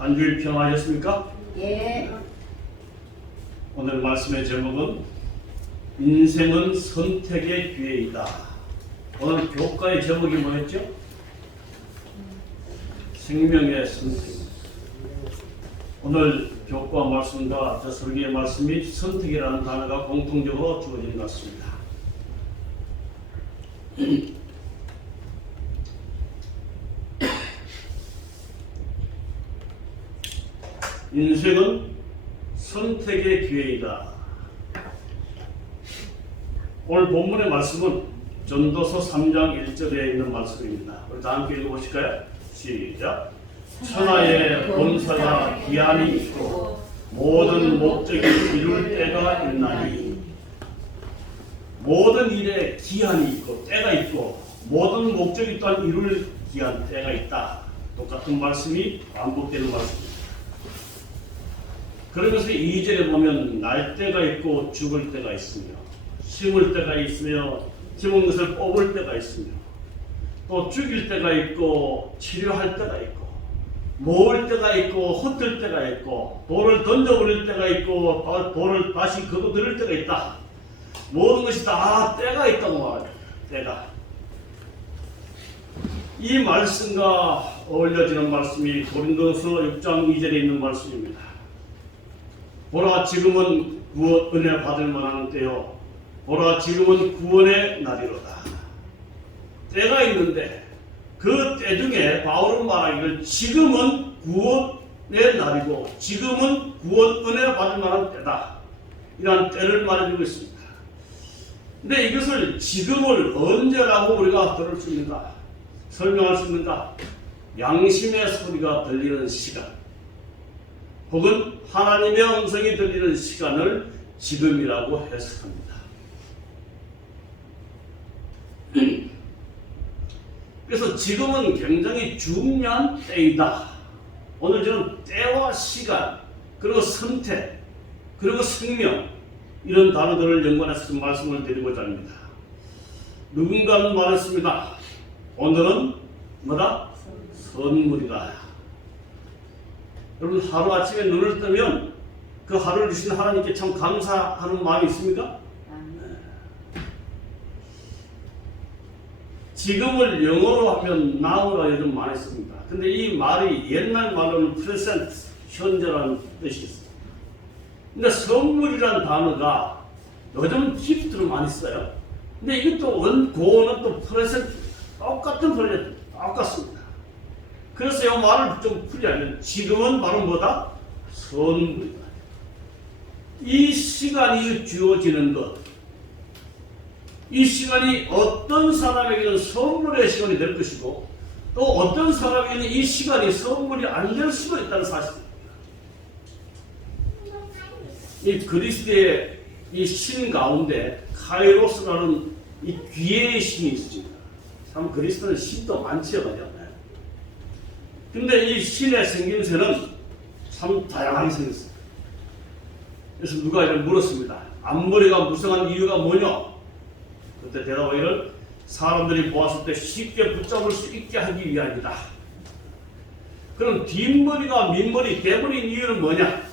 한 주일 평안하셨습니까? 예. 오늘 말씀의 제목은 인생은 선택의 기회이다. 오늘 교과의 제목이 뭐였죠? 생명의 선택. 오늘 교과 말씀과 저 설교의 말씀이 선택이라는 단어가 공통적으로 주어진 것 같습니다. 인생은 선택의 기회이다. 오늘 본문의 말씀은 전도서 3장 1절에 있는 말씀입니다. 우리 다 함께 읽어보실까요? 시작. 천하의 본사가 기한이 있고 모든 목적이 이룰 때가 있나니. 모든 일에 기한이 있고 때가 있고 모든 목적이 또한 이룰 기한 때가 있다. 똑같은 말씀이 반복되는 말씀입니다. 그러면서 2절에 보면 날 때가 있고 죽을 때가 있으며 심을 때가 있으며 심은 것을 뽑을 때가 있으며 또 죽일 때가 있고 치료할 때가 있고 모을 때가 있고 흩을 때가 있고 돌을 던져버릴 때가 있고 돌을 다시 걷어들일 때가 있다. 모든 것이 다 때가 있다고 말합니다. 때가. 이 말씀과 어울려지는 말씀이 고린도서 6장 2절에 있는 말씀입니다. 보라 지금은 구원 은혜 받을 만한 때요 보라 지금은 구원의 날이로다. 때가 있는데 그 때 중에 바울은 말하기를 지금은 구원의 날이고 지금은 구원 은혜 받을 만한 때다. 이러한 때를 말해주고 있습니다. 근데 이것을 지금을 언제라고 우리가 들을 수 있는가? 설명할 수 있는가? 양심의 소리가 들리는 시간 혹은 하나님의 음성이 들리는 시간을 지금이라고 해석합니다. 그래서 지금은 굉장히 중요한 때이다. 오늘 저는 때와 시간, 그리고 선택, 그리고 생명 이런 단어들을 연관해서 좀 말씀을 드리고자 합니다. 누군가는 말했습니다. 오늘은 뭐다? 선물이다. 여러분 하루아침에 눈을 뜨면 그 하루를 주신 하나님께 참 감사하는 마음이 있습니까? 지금을 영어로 하면 now라 요즘 많이 씁니다. 근데 이 말이 옛날 말로는 present, 현재라는 뜻이 있습니다. 근데 선물이라는 단어가 요즘 기프트로 많이 써요. 근데 이것도 원고는 또 present, 똑같은 present, 똑같습니다. 그래서 이 말을 좀 풀이하면 지금은 바로 뭐다? 선물이다. 이 시간이 주어지는 것, 이 시간이 어떤 사람에게는 선물의 시간이 될 것이고 또 어떤 사람에게는 이 시간이 선물이 안 될 수도 있다는 사실입니다. 이 그리스도의 이 신 가운데 카이로스라는 이 기회의 신이 있습니다. 참 그리스도는 신도 많지요, 그죠? 근데 이 신의 생김새는 참 다양하게 생겼습니다. 그래서 누가 이를 물었습니다. 앞머리가 무성한 이유가 뭐냐? 그때 대답하기를 사람들이 보았을 때 쉽게 붙잡을 수 있게 하기 위함이다. 그럼 뒷머리가 밑머리 돼버린 이유는 뭐냐?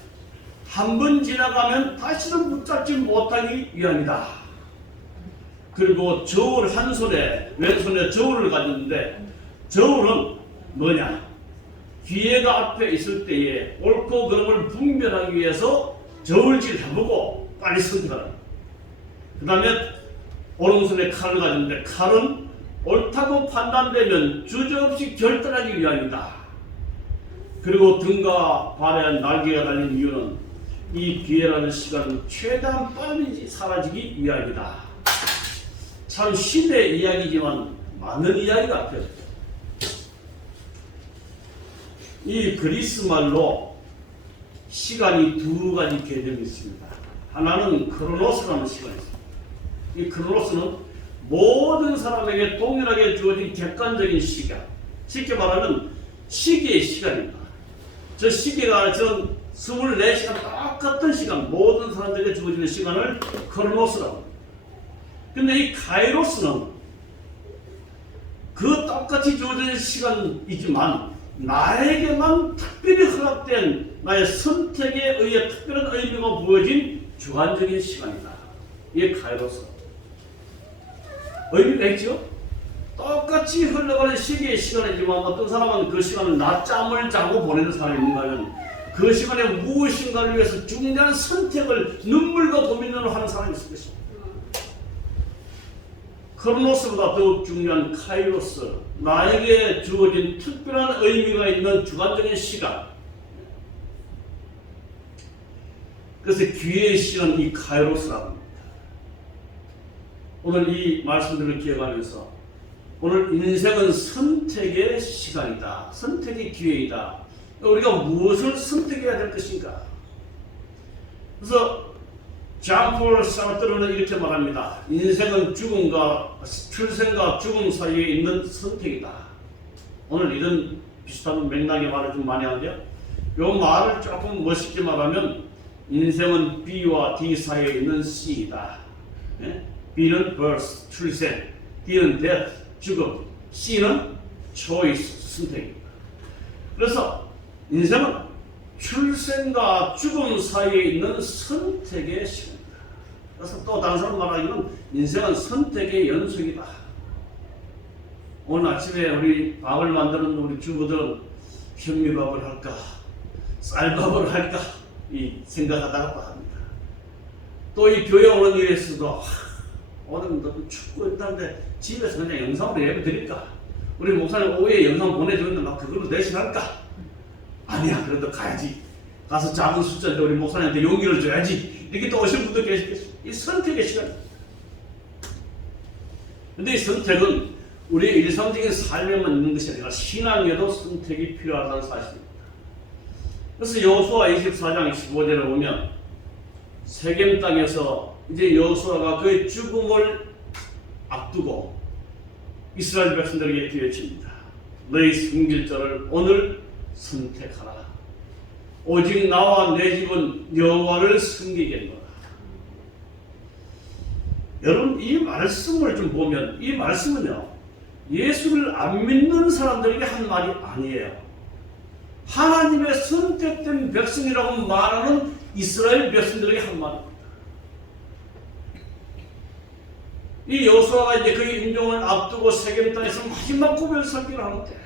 한 번 지나가면 다시는 붙잡지 못하기 위함이다. 그리고 저울 한 손에 왼손에 저울을 가졌는데 저울은 뭐냐? 기회가 앞에 있을 때에 옳고 그름을 분별하기 위해서 저울질 해보고 빨리 선택하라. 그 다음에 오른손에 칼을 가졌는데 칼은 옳다고 판단되면 주저없이 결단하기 위함이다. 그리고 등과 발에 날개가 달린 이유는 이 기회라는 시간은 최대한 빨리 사라지기 위함이다. 참 신의 이야기지만 많은 이야기가 앞에 있다. 이 그리스 말로 시간이 두 가지 개념이 있습니다. 하나는 크로노스라는 시간이 있습니다. 이 크로노스는 모든 사람에게 동일하게 주어진 객관적인 시간, 쉽게 말하면 시계의 시간입니다. 저 시계가 전 24시간 똑같은 시간, 모든 사람들에게 주어지는 시간을 크로노스라고 합니다. 근데 이 카이로스는 그 똑같이 주어진 시간이지만 나에게만 특별히 허락된 나의 선택에 의해 특별한 의미가 부여진 주관적인 시간이다. 이게 카이로스. 의미가 있죠? 똑같이 흘러가는 시기의 시간이지만 어떤 사람은 그 시간을 낮잠을 자고 보내는 사람이 있는가 하면 그 시간에 무엇인가를 위해서 중요한 선택을 눈물과 고민을 하는 사람이 있을 것입니다. 크로노스보다 더욱 중요한 카이로스, 나에게 주어진 특별한 의미가 있는 주관적인 시간. 그래서 기회의 시간, 이 카이로스라고 합니다. 오늘 이 말씀들을 기억하면서 오늘 인생은 선택의 시간이다. 선택의 기회이다. 우리가 무엇을 선택해야 될 것인가? 그래서 장폴 사르트르는 이렇게 말합니다. 인생은 출생과 죽음 사이에 있는 선택이다. 오늘 이런 비슷한 맥락의 말을 좀 많이 하는데요. 이 말을 조금 멋있게 말하면 인생은 B와 D 사이에 있는 C이다. B는 birth, 출생, D는 death, 죽음, C는 choice, 선택입니다. 그래서 인생은 출생과 죽음 사이에 있는 선택의 시간이다. 그래서 또 다른 사람 말하기는 인생은 선택의 연속이다. 오늘 아침에 우리 밥을 만드는 우리 주부들은 현미밥을 할까, 쌀밥을 할까 이 생각하다가 또 합니다. 또 이 교회 오는 일에서도 오늘 너무 춥고 있다는데 집에서 그냥 영상으로 예배 드릴까? 우리 목사님 오후에 영상 보내주는데 막 그걸로 대신할까? 아니야, 그래도 가야지. 가서 작은 숫자인데 우리 목사님한테 용기를 줘야지. 이렇게 또 오신 분도 계시겠습니다. 이 선택의 시간입니다. 근데 이 선택은 우리의 일상적인 삶에만 있는 것이 아니라 신앙에도 선택이 필요하다는 사실입니다. 그래서 여호수아 24장 15절에 보면 세겜 땅에서 이제 여호수아가 그의 죽음을 앞두고 이스라엘 백성들에게 이렇게 외칩니다. 너희 숨길 자를 오늘 선택하라. 오직 나와 내 집은 여호와를 섬기겠노라. 여러분 이 말씀을 좀 보면 이 말씀은요 예수를 안 믿는 사람들에게 한 말이 아니에요. 하나님의 선택된 백성이라고 말하는 이스라엘 백성들에게 한 말입니다. 이 여호수아가 이제 그의 임종을 앞두고 세겜 땅에서 마지막 고별 설교를 하는데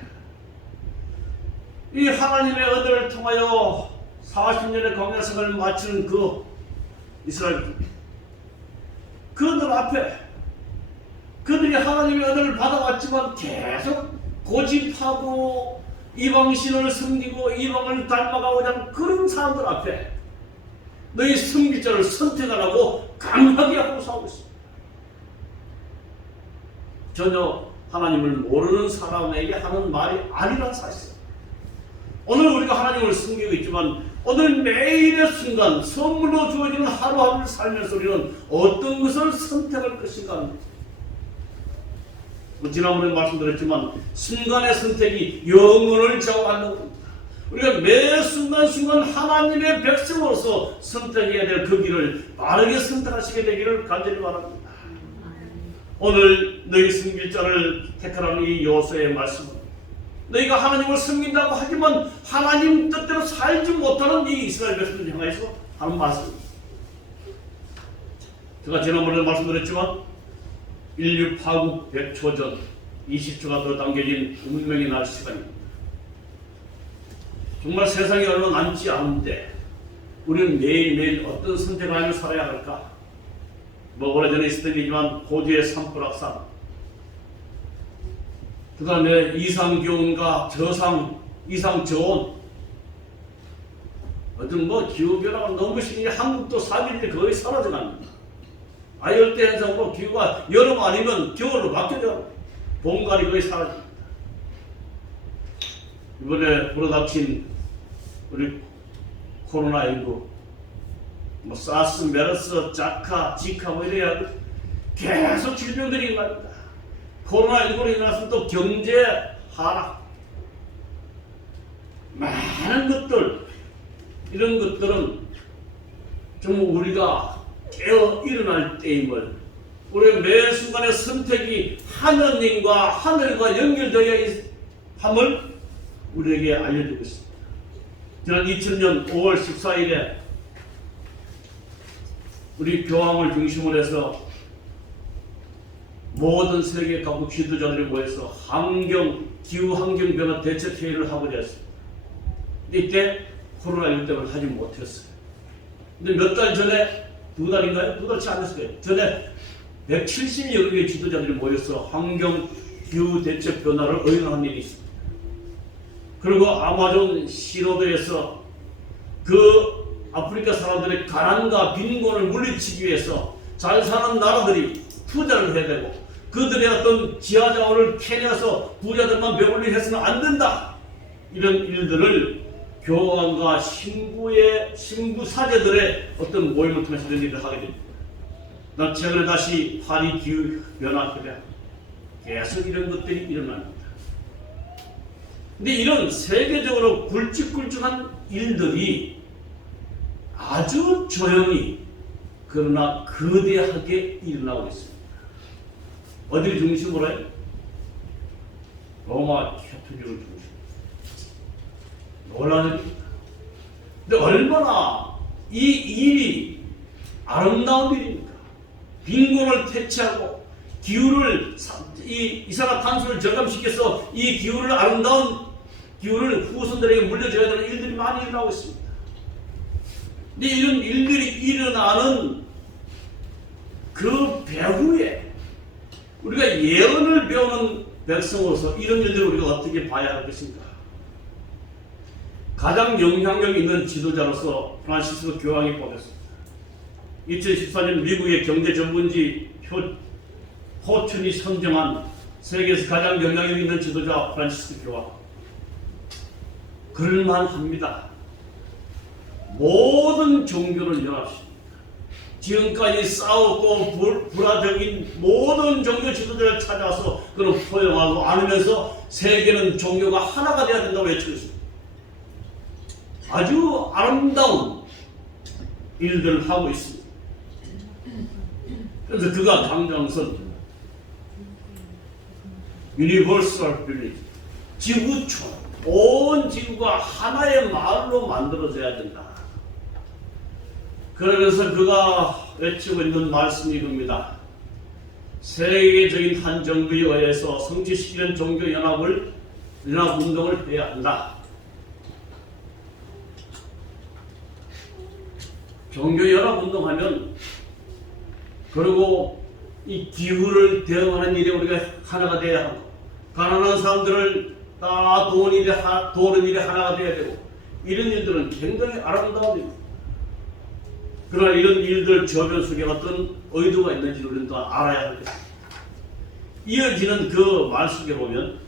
이 하나님의 은혜를 통하여 40년의 광야 생활을 마치는 그 이스라엘 그들 앞에 그들이 하나님의 은혜를 받아왔지만 계속 고집하고 이방신을 섬기고 이방을 닮아가고자 하는 그런 사람들 앞에 너희 섬길 자를 선택하라고 강하게 하고 싸우고 있습니다. 전혀 하나님을 모르는 사람에게 하는 말이 아니란 사실입니다. 오늘 우리가 하나님을 섬기고 있지만 오늘 매일의 순간 선물로 주어지는 하루하루를 살면서 우리는 어떤 것을 선택할 것인가 하는 거죠. 지난번에 말씀드렸지만 순간의 선택이 영혼을 좌우하는 겁니다. 우리가 매 순간순간 하나님의 백성으로서 선택해야 될 그 길을 빠르게 선택하시게 되기를 간절히 바랍니다. 오늘 너희 섬길 자를 택하라는 이 여호수아의 말씀은 너희가 하나님을 섬긴다고 하지만 하나님 뜻대로 살지 못하는 이 이스라엘 백성을 향해서 하는 말씀입니다. 제가 지난번에 말씀드렸지만 인류 파국 100초 전 20초가 더 당겨진 운명의 날 시간입니다. 정말 세상이 얼마 남지 않은데 우리는 매일매일 어떤 선택을 하며 살아야 할까? 오래전에 있었던 일이지만 호주의 산불확산, 그 다음에 이상기온과 이상저온, 어떤 기후변화가 너무 심해 한국도 3일째 거의 사라져갑니다. 아열대 현상으로 기후가 여름 아니면 겨울로 바뀌어요. 봄가을이 거의 사라집니다. 이번에 불어닥친 우리 코로나19, 사스, 메르스, 자카, 지카 이래야 계속 질병들이 일어납니다. 코로나19로 인해서 또 경제 하락, 많은 것들, 이런 것들은 정말 우리가 깨어 일어날 때임을, 우리 매 순간의 선택이 하느님과 하늘과 연결되어 함을 우리에게 알려주고 있습니다. 지난 2000년 5월 14일에 우리 교황을 중심으로 해서 모든 세계 각국 지도자들이 모여서 기후환경 변화 대책회의를 하고 되었습니다. 이때 코로나19 때문에 하지 못했어요. 근데 몇 달 전에, 두 달인가요? 두 달치 안 됐을 거예요. 전에 170여 개의 지도자들이 모여서 환경 기후 대책 변화를 의논한 일이 있습니다. 그리고 아마존 시노드에서 그 아프리카 사람들의 가난과 빈곤을 물리치기 위해서 잘 사는 나라들이 투자를 해야 되고 그들의 어떤 지하자원을 캐내서 부자들만 배불리 해서는 안 된다. 이런 일들을 교황과 신부 사제들의 어떤 모임을 통해서 이런 일을 하게 됩니다. 난 최근에 다시 파리 기후변화협회 계속 이런 것들이 일어납니다. 근데 이런 세계적으로 굵직굵직한 일들이 아주 조용히 그러나 거대하게 일어나고 있습니다. 어디를 중심으로 해요? 로마 캐토릭을 중심으로. 놀라는 일입니다. 근데 얼마나 이 일이 아름다운 일입니까? 빈곤을 퇴치하고 기후를 이산화탄소를 절감시켜서 이 기후를 아름다운 기후를 후손들에게 물려줘야 되는 일들이 많이 일어나고 있습니다. 근데 이런 일들이 일어나는 그 배후에 우리가 예언을 배우는 백성으로서 이런 일들을 우리가 어떻게 봐야 할 것인가? 가장 영향력 있는 지도자로서 프란시스코 교황이 뽑혔습니다. 2014년 미국의 경제 전문지 포춘이 선정한 세계에서 가장 영향력 있는 지도자 프란시스코 교황. 그럴만합니다. 모든 종교를 연합시킵니다. 지금까지 싸웠고 불화적인 모든 종교 지도자를 찾아서 그를 포용하고 안으면서 세계는 종교가 하나가 되어야 된다고 외치고 있습니다. 아주 아름다운 일들을 하고 있습니다. 그래서 그가 강조한 유니버설 빌리지, 지구촌, 온 지구가 하나의 마을로 만들어져야 된다. 그러면서 그가 외치고 있는 말씀이 이겁니다. 세계적인 한 정부에 의해서 성취시키는 연합운동을 해야 한다. 종교연합운동하면 그리고 이 기후를 대응하는 일에 우리가 하나가 돼야 하고 가난한 사람들을 다 도우는 일에 하나가 돼야 되고 이런 일들은 굉장히 아름다운 일입니다. 그러나 이런 일들 저변 속에 어떤 의도가 있는지 우리는 또 알아야 하겠습니다. 이어지는 그 말 속에 보면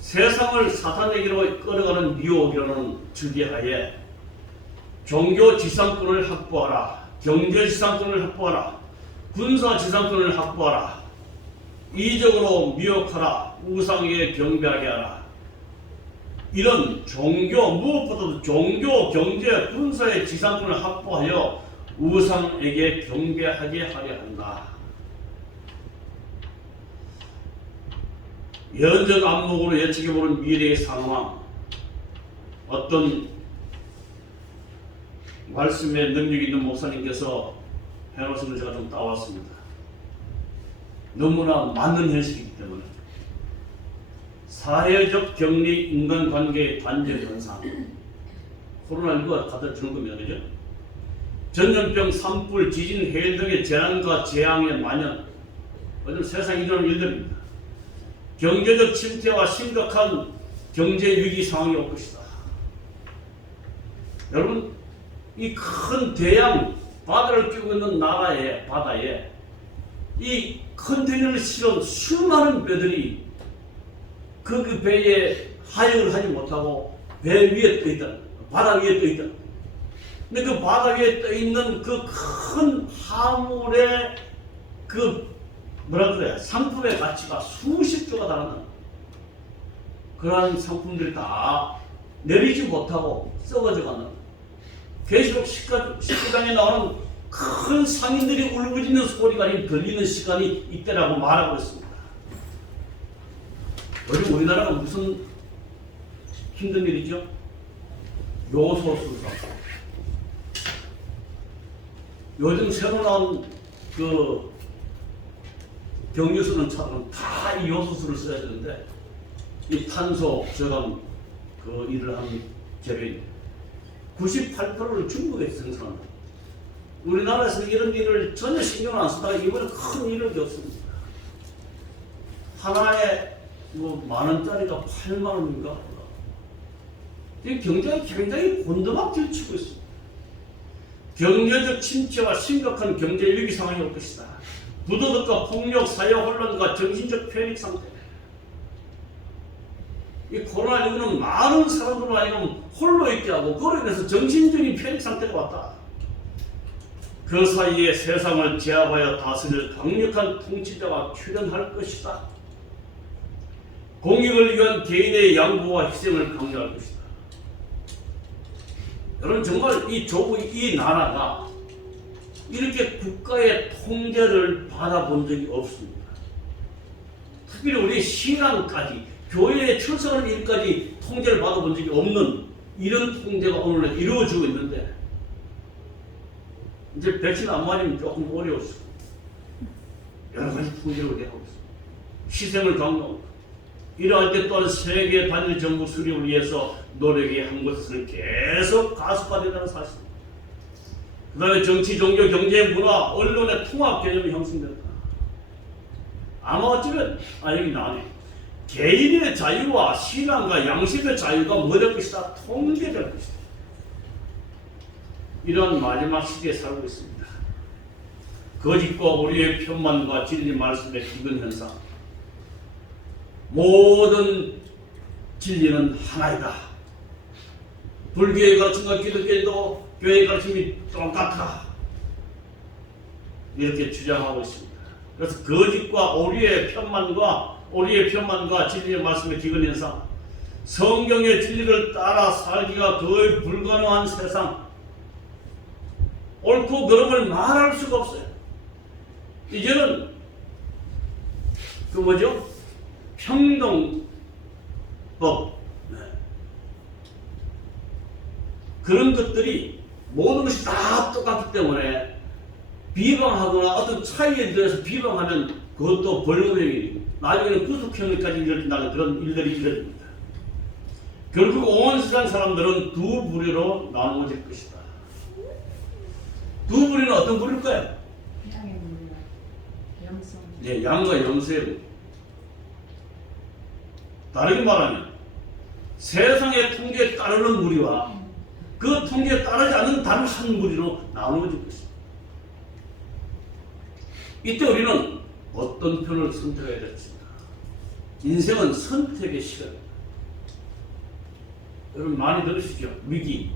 세상을 사탄에게로 끌어가는 유혹이라는 주제하에 종교 지상권을 확보하라, 경제 지상권을 확보하라, 군사 지상권을 확보하라, 이적으로 미혹하라, 우상에게 경배하게 하라. 이런 무엇보다도 종교, 경제, 군사의 지상권을 확보하여 우상에게 경배하게 하려 한다. 예언적 안목으로 예측해보는 미래의 상황, 어떤 말씀에 능력 있는 목사님께서 해놓으신 걸 제가 좀 따왔습니다. 너무나 맞는 현실이기 때문에 사회적 격리 인간관계의 단절 현상, 코로나19가 갖다 주는 겁니다. 그죠? 전염병, 산불, 지진, 해일 등의 재난과 재앙의 만연, 요즘 세상에 일어나는 일들입니다. 경제적 침체와 심각한 경제 위기 상황이 올 것이다. 여러분, 이 큰 대양 바다를 끼고 있는 바다에 이 컨테이너를 실은 수많은 배들이 그 배에 하역을 하지 못하고 배 위에 떠 있다. 바다 위에 떠 있다. 근데 그 바다 위에 떠 있는 그 큰 화물의 상품의 가치가 수십조가 달하는 그러한 상품들이 다 내리지 못하고 썩어져 간다. 계시록 19장에 나오는 큰 상인들이 울부짖는 소리가 들리는 시간이 이때라고 말하고 있습니다. 요즘 우리나라가 무슨 힘든 일이죠? 요소수사. 요즘 새로 나온 그 경유 쓰는 차들은 다 이 요소수를 써야 되는데 이 탄소 저감 그 일을 하는 재료인 98%를 중국에서 생산합니다. 우리나라에서 이런 일을 전혀 신경 안 쓰다가 이번에 큰 일을 겪습니다. 하나에 뭐 10,000원짜리가 80,000원인가? 이 경제가 굉장히 곤두박질 치고 있습니다. 경제적 침체와 심각한 경제 위기 상황이 올 것이다. 부도덕과 폭력, 사회 혼란과 정신적 패닉 상태. 이 코로나19는 많은 사람들로 하여금 홀로 있게 하고 그로 인해서 정신적인 패닉 상태가 왔다. 그 사이에 세상을 제압하여 다스릴 강력한 통치자가 출현할 것이다. 공익을 위한 개인의 양보와 희생을 강요할 것이다. 여러분 정말 이 나라가 이렇게 국가의 통제를 받아본 적이 없습니다. 특별히 우리 신앙까지 교회에 출석하는 일까지 통제를 받아본 적이 없는 이런 통제가 오늘날 이루어지고 있는데 이제 백신 안 맞으면 조금 어려웠어. 여러 가지 통제를 우리가 하고 있습니다. 희생을 강요하고 이러할 때 또한 세계 단일 정부 수립을 위해서 노력이 한 곳에서는 계속 가속화된다는 사실입니다. 그 다음에 정치, 종교, 경제, 문화, 언론의 통합 개념이 형성된다. 아마 어쩌면 여기 나오네. 개인의 자유와 신앙과 양심의 자유가 뭐 될 것이다? 통제될 것이다. 이런 마지막 시대에 살고 있습니다. 거짓과 오류의 편만과 진리 말씀의 기근 현상. 모든 진리는 하나이다. 불교의 가르침과 기독교도 교회의 가르침이 똑같아. 이렇게 주장하고 있습니다. 그래서 거짓과 오류의 편만과 진리의 말씀의 기근 현상, 성경의 진리를 따라 살기가 거의 불가능한 세상, 옳고 그름을 말할 수가 없어요. 이제는 평등법, 그런 것들이 모든 것이 다 똑같기 때문에 비방하거나 어떤 차이에 대해서 비방하면 그것도 벌금형이고 나중에는 구속형까지 이르러진다는 그런 일들이 일어납니다. 결국 온 세상 사람들은 두 부류로 나누어질 것이다. 두 부류는 어떤 부류일까요? 네, 양과 염소의. 다르게 말하면 세상의 통계에 따르는 무리와 그 통계에 따르지 않는 다른 한 무리로 나누어질 것입니다. 이때 우리는 어떤 편을 선택해야 될지입니다. 인생은 선택의 시간입니다. 여러분 많이 들으시죠? 위기.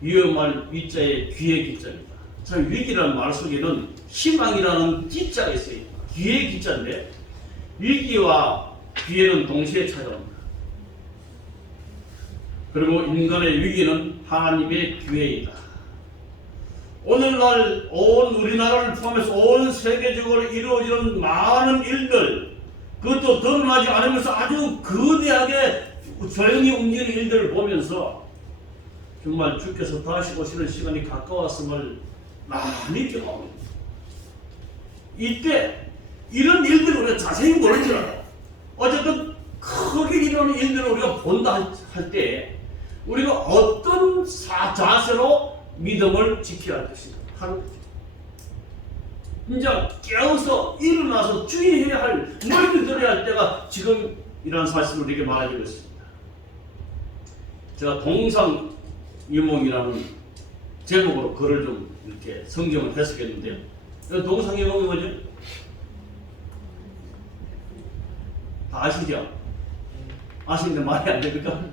위험한 위자에 귀의 기자입니다. 참 위기라는 말 속에는 희망이라는 기자가 있어요. 귀의 기자인데 위기와 기회는 동시에 찾아옵니다. 그리고 인간의 위기는 하나님의 기회이다. 오늘날 온 우리나라를 포함해서 온 세계적으로 이루어지는 많은 일들, 그것도 드러나지 않으면서 아주 거대하게 조용히 움직이는 일들을 보면서 정말 주께서 다시 오시는 시간이 가까웠음을 많이 경험합니다. 이때 이런 일들을 우리가 자세히 모를지라도 어쨌든 크게 일어나는 일들을 우리가 본다 할 때 우리가 어떤 자세로 믿음을 지켜야 할 것인가 하는 거죠. 이제 깨어서 일어나서 주의해야 할, 멀리 들어야 할 때가 지금이라는 사실을 우리에게 말해주고 있습니다. 제가 동상이몽이라는 제목으로 글을 좀 이렇게 성경을 해석했는데요. 동상이몽이 뭐죠? 다 아시죠? 아시는데 말이 안 됩니까?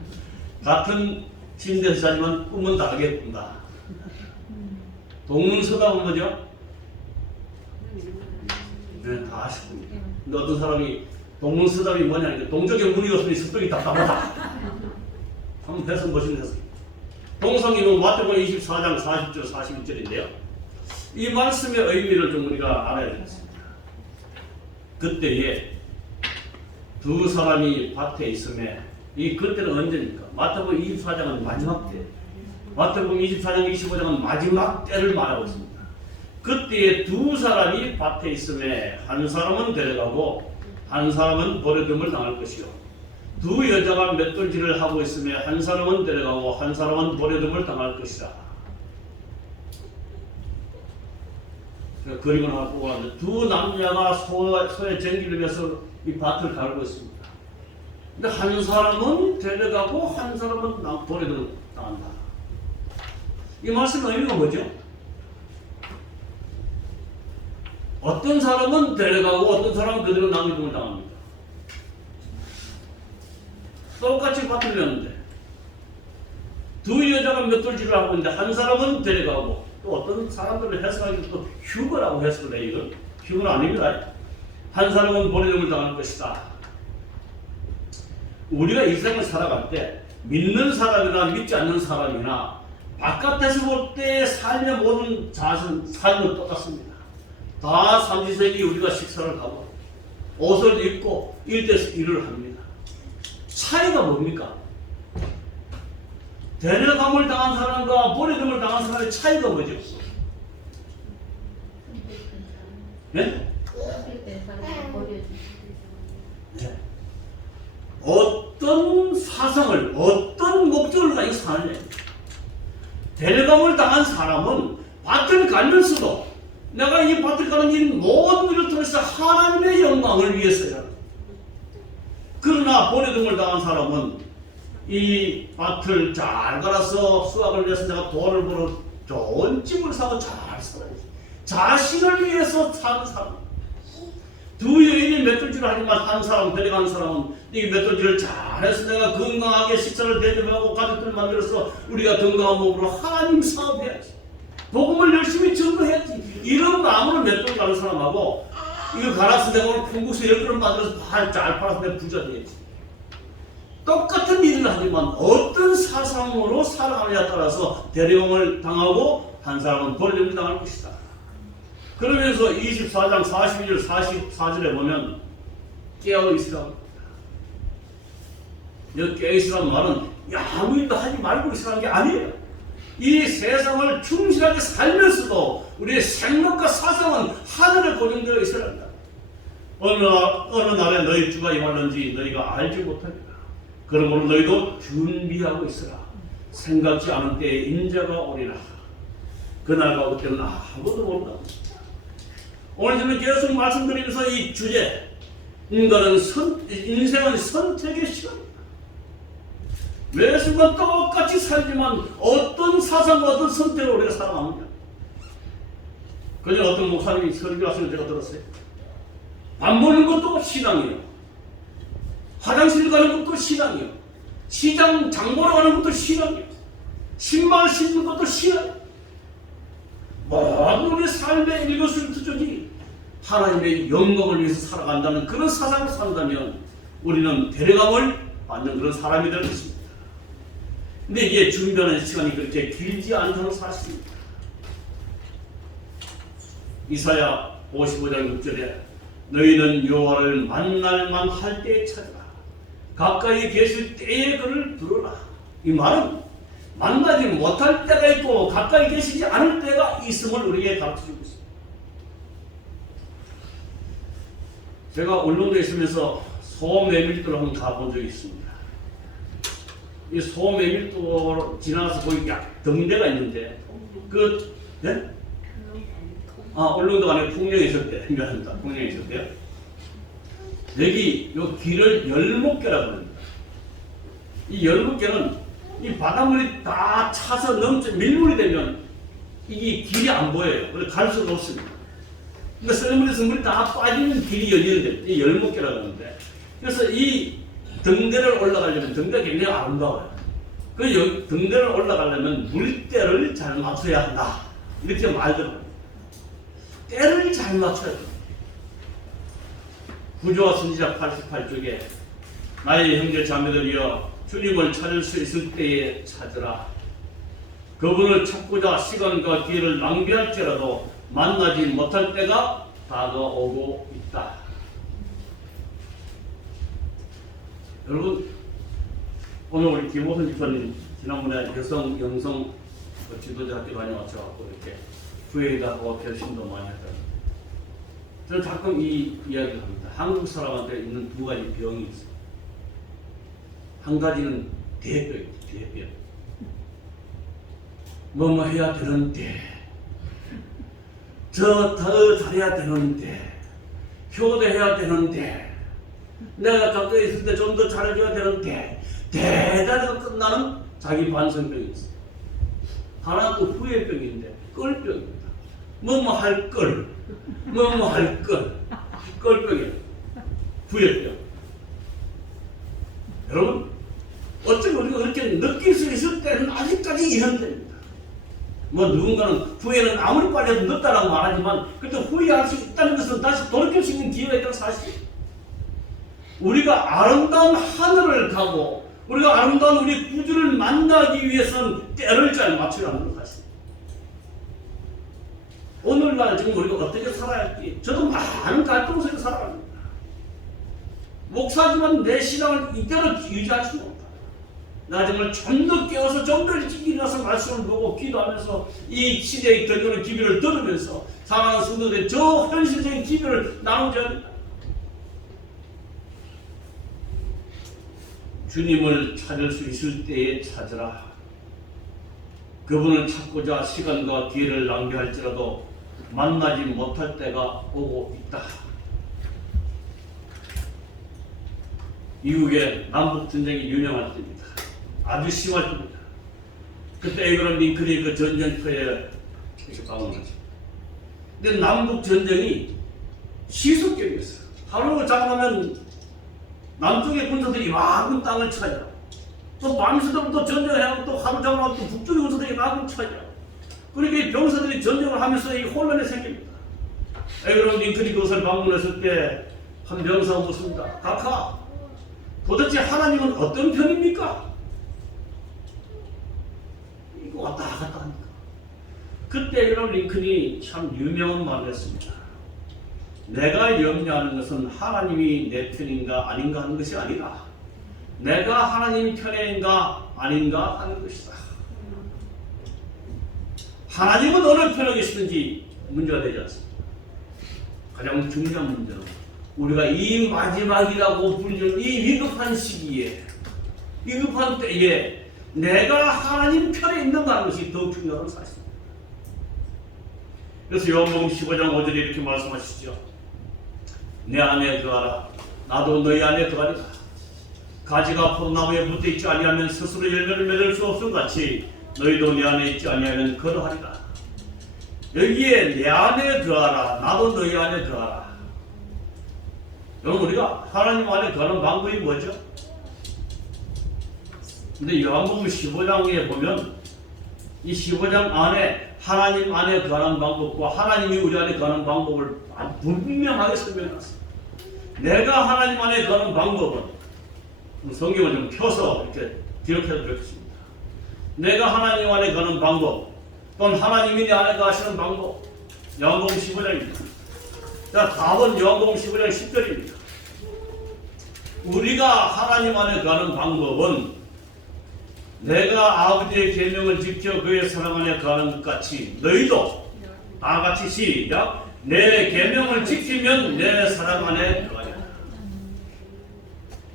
같은 침대에서 자지만 꿈은 다르게 꾼다. 동문서답은 뭐죠? 네, 다 아시고. 근데 어떤 사람이 동문서답이 뭐냐니까 동쪽에 문이 없으니 서쪽이 답답하다. 한번 해석 보시면 되세요. 동상이몽 마태복음 24장 40절 41절인데요. 이 말씀의 의미를 좀 우리가 알아야 되겠습니다. 그때에 두 사람이 밭에 있음에 이 그때는 언제입니까? 마태복음 24장은 마지막 때, 마태복음 24장 25장은 마지막 때를 말하고 있습니다. 그때에 두 사람이 밭에 있음에 한 사람은 데려가고 한 사람은 버려둠을 당할 것이요, 두 여자가 맷돌질을 하고 있음에 한 사람은 데려가고 한 사람은 버려둠을 당할 것이다. 그림을 하나 보고 왔는데 두 남자가 소의 전기를 위해서 이 밭을 갈고 있습니다. 근데 한 사람은 데려가고 한 사람은 버려둠을 당한다. 이 말씀 의미가 뭐죠? 어떤 사람은 데려가고 어떤 사람은 그대로 낭비동을 당합니다. 똑같이 밭을 렸는데 두 여자가 맷돌질을 하고 있는데 한 사람은 데려가고 또 어떤 사람들을 해석하기도 또 휴거라고 해석을 해요. 이건 휴거는 아닙니다. 한 사람은 버림을 당할 것이다. 우리가 이 세상을 살아갈 때 믿는 사람이나 믿지 않는 사람이나 바깥에서 볼 때 삶의 모든 삶은 똑같습니다. 다 삼시세끼 우리가 식사를 하고 옷을 입고 일대에서 일을 합니다. 차이가 뭡니까? 데려감을 당한 사람과 버려둠을 당한 사람의 차이가 뭐죠? 네? 네. 어떤 사상을, 어떤 목적을 가지고 사느냐. 데려감을 당한 사람은 밭을 갈면서도 내가 이 밭을 가는 이 모든 일을 통해서 하나님의 영광을 위해서야. 그러나 버려둠을 당한 사람은 이 밭을 잘 갈아서 수확을 위해서 내가 돈을 벌어 좋은 집을 사고 잘 살아야지. 자신을 위해서 사는 사람. 두 여인이 맷돌질을 하지만 한 사람, 데려간 사람은 이 맷돌질을 잘해서 내가 건강하게 식사를 대접하고 가족들 만들어서 우리가 건강한 몸으로 하나님 사업해야지. 복음을 열심히 전도해야지. 이런 마음으로 맷돌 가는 사람하고 이거 갈아서 내가 오늘 풍국수 10그릇 만들어서 잘 팔아서 내가 부자 돼야지. 똑같은 일을 하지만 어떤 사상으로 살아가느냐에 따라서 데려옴을 당하고 한 사람은 버림을 당할 것이다. 그러면서 24장 42절 44절에 보면 깨어있으라고. 여기 깨어있으라는 말은 아무 일도 하지 말고 있으라는 게 아니에요. 이 세상을 충실하게 살면서도 우리의 생각과 사상은 하늘에 고정되어 있어야 한다. 어느 날에 너희 주가 임하는지 너희가 알지 못하리라. 그러므로 너희도 준비하고 있으라. 생각지 않은 때에 인자가 오리라. 그날과 그때는 아무도 모른다. 오늘 저는 계속 말씀드리면서 이 주제, 인생은 선택의 시간입니다. 매 순간 똑같이 살지만 어떤 사상과 어떤 선택으로 우리가 살아갑니다. 그전에 어떤 목사님이 설교하시는 제가 들었어요. 밥 먹는 것도 신앙이에요. 화장실 가는 것도 신앙이에요. 시장 장 보러 가는 것도 신앙이에요. 신발 신는 것도 신앙이에요. 모든 우리 삶의 일거수일투족이 하나님의 영광을 위해서 살아간다는 그런 사상을 산다면 우리는 데려감을 받는 그런 사람이 될 것입니다. 근데 이게 준비하는 시간이 그렇게 길지 않다는 사실입니다. 이사야 55장 6절에 너희는 여호와를 만날 만할 때에 찾으라. 가까이 계실 때에 그를 부르라. 이 말은 만나지 못할 때가 있고 가까이 계시지 않을 때가 있음을 우리에게 가르쳐주고 있습니다. 제가 울릉도에 있으면서 소메밀도를 한번 가본 적이 있습니다. 이 소메밀도로 지나가서 거기 등대가 있는데 네? 울릉도 안에 풍령이 있을 때, 미안합니다. 풍령이 있을 때요. 여기 요 길을 열목계라고 합니다. 이 열목계는 이 바닷물이 다 차서 밀물이 되면 이 길이 안 보여요. 그래서 갈 수가 없습니다. 그러니까 썰물에서 물이 다 빠지는 길이 열리는데 이 열목계라고 하는데, 그래서 이 등대를 올라가려면 등대가 굉장히 아름다워요. 그 등대를 올라가려면 물때를 잘 맞춰야 한다. 이렇게 말들어요. 때를 잘 맞춰야 됩니다. 구조와 선지자 88쪽에 나의 형제 자매들이여 주님을 찾을 수 있을 때에 찾으라. 그분을 찾고자 시간과 기회를 낭비할지라도 만나지 못할 때가 다가오고 있다. 여러분, 오늘 우리 김호선 집사님 지난번에 여성 영성 지도자 학교 다녀와서 이렇게 후회가 하고 결심도 많이 했다. 저는 가끔 이 이야기를 합니다. 한국 사람한테 있는 두 가지 병이 있어요. 한 가지는 대병이에요. 대병. 뭐뭐 해야 되는데, 저 더 잘해야 되는데, 효도해야 되는데, 내가 가까이 있을 때 좀 더 잘해줘야 되는데, 대단해서 끝나는 자기 반성병이 있어요. 하나 또 후회병인데, 껄병입니다. 뭐뭐 할 걸, 뭐뭐 할 걸, 껄병이에요. 후회병. 여러분, 어쩌면 우리가 그렇게 느낄 수 있을 때는 아직까지 이현대입니다. 뭐 누군가는 후회는 아무리 빨리 해도 늦다라고 말하지만 그때 후회할 수 있다는 것은 다시 돌이킬 수 있는 기회가 있다는 사실이에요. 우리가 아름다운 하늘을 가고 우리가 아름다운 우리 구주를 만나기 위해서는 때를 잘 맞춰야 하는 것같습니다. 오늘날 지금 우리가 어떻게 살아야 할지 저도 많은 갈등 속에 살아갑니다. 목사지만 내 신앙을 이대로 유지할 수는 없다. 나 정말 좀 더 깨워서 좀 더 일찍 일어나서 말씀을 보고 기도하면서 이 시대의 들려오는 기별을 들으면서 사랑하는 성도들의 저 현실적인 기별을 나누자 합니다. 주님을 찾을 수 있을 때에 찾으라. 그분을 찾고자 시간과 기회를 낭비할지라도 만나지 못할 때가 오고 있다. 미국의 남북전쟁이 유명할 때입니다. 아주 심할 때입니다. 그때 에이브럼 링컨이 그 전쟁터에 이렇게 방문하죠. 근데 남북전쟁이 시속격이었어요. 하루 잡아가면 남쪽의 군사들이 이만큼 땅을 차지하고 또 밤새도록 전쟁을 해가고 또 하루 잡아가면 또 북쪽의 군사들이 이만큼 차지하고 그러니까 이 병사들이 전쟁을 하면서 이 혼란이 생깁니다. 에이브럼 링컨이 그것을 방문했을 때 한 병사가 묻습니다. 각하, 도대체 하나님은 어떤 편입니까? 이거 왔다 갔다 하니까. 그때 에이브럼 링컨이 참 유명한 말을 했습니다. 내가 염려하는 것은 하나님이 내 편인가 아닌가 하는 것이 아니라 내가 하나님 편인가 아닌가 하는 것이다. 하나님은 어느 편에 계시는지 문제가 되지 않습니다. 가장 중요한 문제는 우리가 이 마지막이라고 불리는 이 위급한 시기에 위급한 때에 내가 하나님 편에 있는가 하는 것이 더욱 중요한 사실입니다. 그래서 요한복음 15장 5절에 이렇게 말씀하시죠. 내 안에 거하라. 나도 너희 안에 거하리라. 가지가 포도나무에 붙어있지 아니하면 스스로 열매를 맺을 수 없음 같이 너희도 내 안에 있지 아니하면 거하리라. 여기에 내 안에 거하라. 나도 너희 안에 거하라. 여러분, 우리가 하나님 안에 거하는 방법이 뭐죠? 근데 요한복음 15장에 보면 이 15장 안에 하나님 안에 거하는 방법과 하나님이 우리 안에 거하는 방법을 분명하게 설명해놨습니다. 내가 하나님 안에 거하는 방법은 성경을 좀 펴서 이렇게 기록해 드렸습니다. 내가 하나님 안에 거하는 방법 또는 하나님이 내 안에 거하시는 방법, 요한복음 15장입니다. 자, 답은 요한복음 15장 10절입니다. 우리가 하나님 안에 거하는 방법은 내가 아버지의 계명을 지켜 그의 사랑 안에 거하는 것 같이 너희도 다 같이 시작. 내 계명을 지키면 내 사랑 안에 거하리라.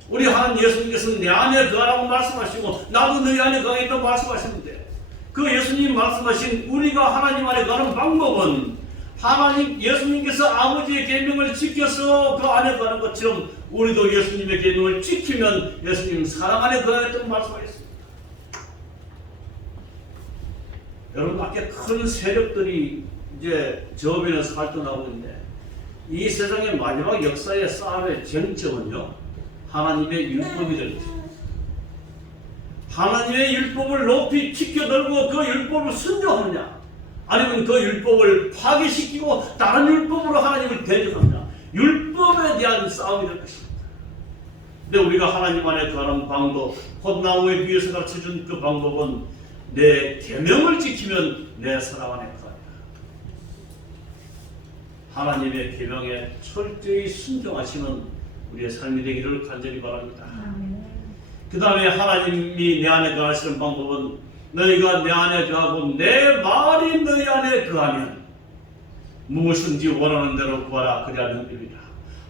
우리 하나님 예수님께서는 내 안에 거하라고 말씀하시고 나도 너희 안에 거하겠다고 말씀하시는데 그 예수님 말씀하신 우리가 하나님 안에 거하는 방법은 하나님 예수님께서 아버지의 계명을 지켜서 그 안에 거하는 것처럼 우리도 예수님의 계명을 지키면 예수님 사랑 안에 거하겠다고 말씀하셨습니다. 여러분, 밖에 큰 세력들이 이제 저변에서 활동하고 있는데 이 세상의 마지막 역사의 싸움의 쟁점은요, 하나님의 율법이 될 것입니다. 하나님의 율법을 높이 지켜들고 그 율법을 순종하느냐, 아니면 그 율법을 파괴시키고 다른 율법으로 하나님을 대적하느냐, 율법에 대한 싸움이 될 것입니다. 근데 우리가 하나님 안에 거하는 방법, 폿나무에 비해서 가르쳐준 그 방법은 내 계명을 지키면 내 사랑 안에 거하리라. 하나님의 계명에 철저히 순종하시는 우리의 삶이 되기를 간절히 바랍니다. 그 다음에 하나님이 내 안에 거하시는 방법은 너희가 내 안에 거하고 내 말이 너희 안에 거하면 무엇인지 원하는 대로 구하라 그리하면 됩니다.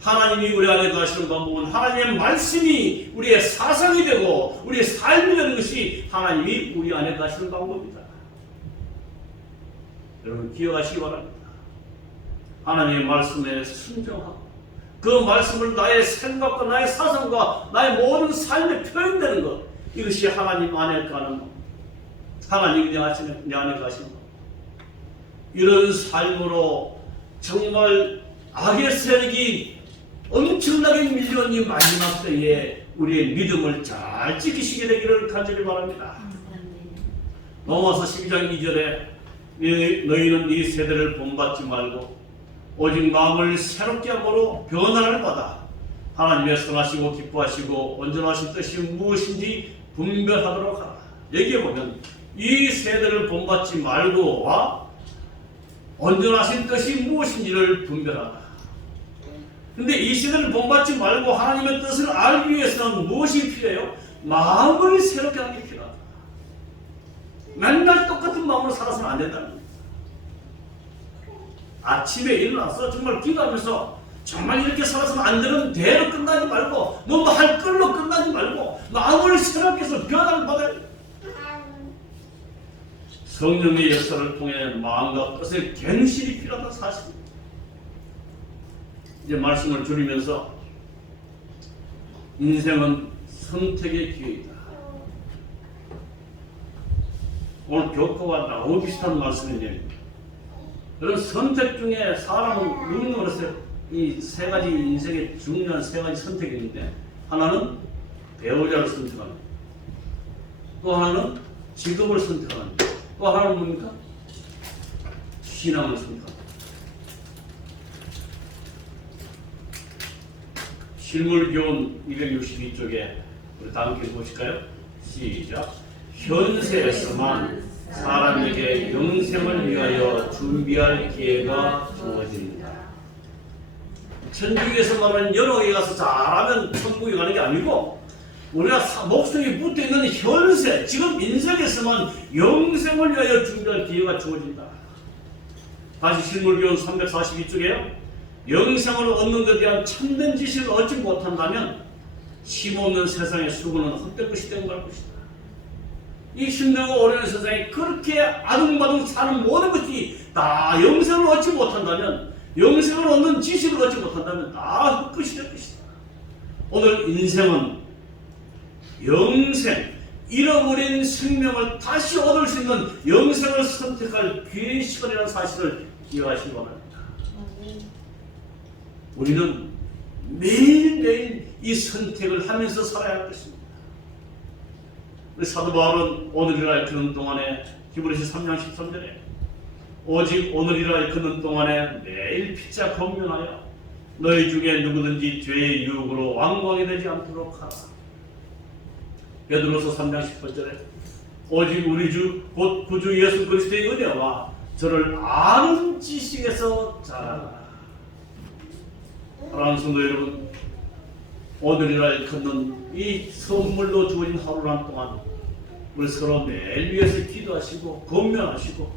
하나님이 우리 안에 거하시는 방법은 하나님의 말씀이 우리의 사상이 되고 우리의 삶이 되는 것이 하나님이 우리 안에 거하시는 방법입니다. 여러분 기억하시기 바랍니다. 하나님의 말씀에 순종하고 그 말씀을 나의 생각과 나의 사상과 나의 모든 삶에 표현되는 것, 이것이 하나님 안에 가는 것, 하나님이 내 안에 가시는 것. 이런 삶으로 정말 악의 세력이 엄청나게 밀려온 이 마지막 때에 우리의 믿음을 잘 지키시게 되기를 간절히 바랍니다. 로마서 12장 2절에 너희는 이 세대를 본받지 말고 오직 마음을 새롭게 함으로 변화를 받아 하나님의 선하시고 기뻐하시고 온전하신 뜻이 무엇인지 분별하도록 하라. 여기에 보면 이 세대를 본받지 말고와 온전하신 뜻이 무엇인지를 분별하라. 근데 이 세대를 본받지 말고 하나님의 뜻을 알기 위해서는 무엇이 필요해요? 마음을 새롭게 하는 게 필요하다. 맨날 똑같은 마음으로 살아서는 안 된다는 거예요. 아침에 일어나서 정말 기도하면서 정말 이렇게 살아서는 안 되는 대로 끝나지 말고 뭔가 할 걸로 끝나지 말고 마음을 새롭게 해서 변화를 받아야 돼요. 성령의 역사를 통해 마음과 뜻의 갱신이 필요하다는 사실입니다. 이제 말씀을 줄이면서 인생은 선택의 기회이다. 오늘 교과와 너무 비슷한 말씀인데 그런 선택 중에 사람은 누구는 그랬어요. 이 세 가지 인생의 중요한 세 가지 선택이 있는데 하나는 배우자를 선택합니다. 또 하나는 직업을 선택합니다. 또 하나는 뭡니까? 신앙을 선택합니다. 실물교훈 262쪽에 우리 다 함께 보실까요? 시작. 현세에서만 사람에게 영생을 위하여 준비할 기회가 주어집니다. 천국에서 말하는 연옥에 가서 잘하면 천국에 가는 게 아니고 우리가 목숨이 붙어있는 현세, 지금 인생에서만 영생을 위하여 준비할 기회가 주어진다. 다시 실물교훈 342쪽에요. 영생을 얻는 데 대한 참된 지식을 얻지 못한다면 힘없는 세상의 수고는 헛된 것이 되고 말 것이다. 이 힘들고 어려운 세상에 그렇게 아둥바둥 사는 모든 것이 다 영생을 얻지 못한다면, 영생을 얻는 지식을 얻지 못한다면 다 헛것이 될 것이다. 오늘 인생은 영생, 잃어버린 생명을 다시 얻을 수 있는 영생을 선택할 기회의 시간이라는 사실을 기억하시기 바랍니다. 우리는 매일매일 이 선택을 하면서 살아야 할 것입니다. 사도 바울은 오늘이라 걷는 동안에 히브리서 3장 13절에 오직 오늘이라 걷는 동안에 매일 피차 권면하여 너희 중에 누구든지 죄의 유혹으로 완고하게 되지 않도록 하라. 베드로서 3장 18절에 오직 우리 주 곧 구주 예수 그리스도의 은혜와 저를 아는 지식에서 자라라. 사랑하는 성도 여러분, 오늘이라 걷는 이 선물로 주어진 하루란 동안 우리 서로 매일 위해서 기도하시고 권면하시고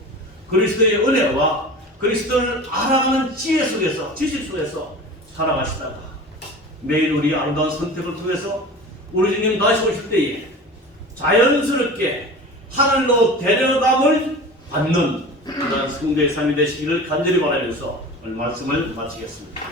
그리스도의 은혜와 그리스도를 알아가는 지혜 속에서, 지식 속에서 살아가시다가 매일 우리 아름다운 선택을 통해서 우리 주님 다시 오실 때에 자연스럽게 하늘로 데려감을 받는 그런 성도의 삶이 되시기를 간절히 바라면서 오늘 말씀을 마치겠습니다.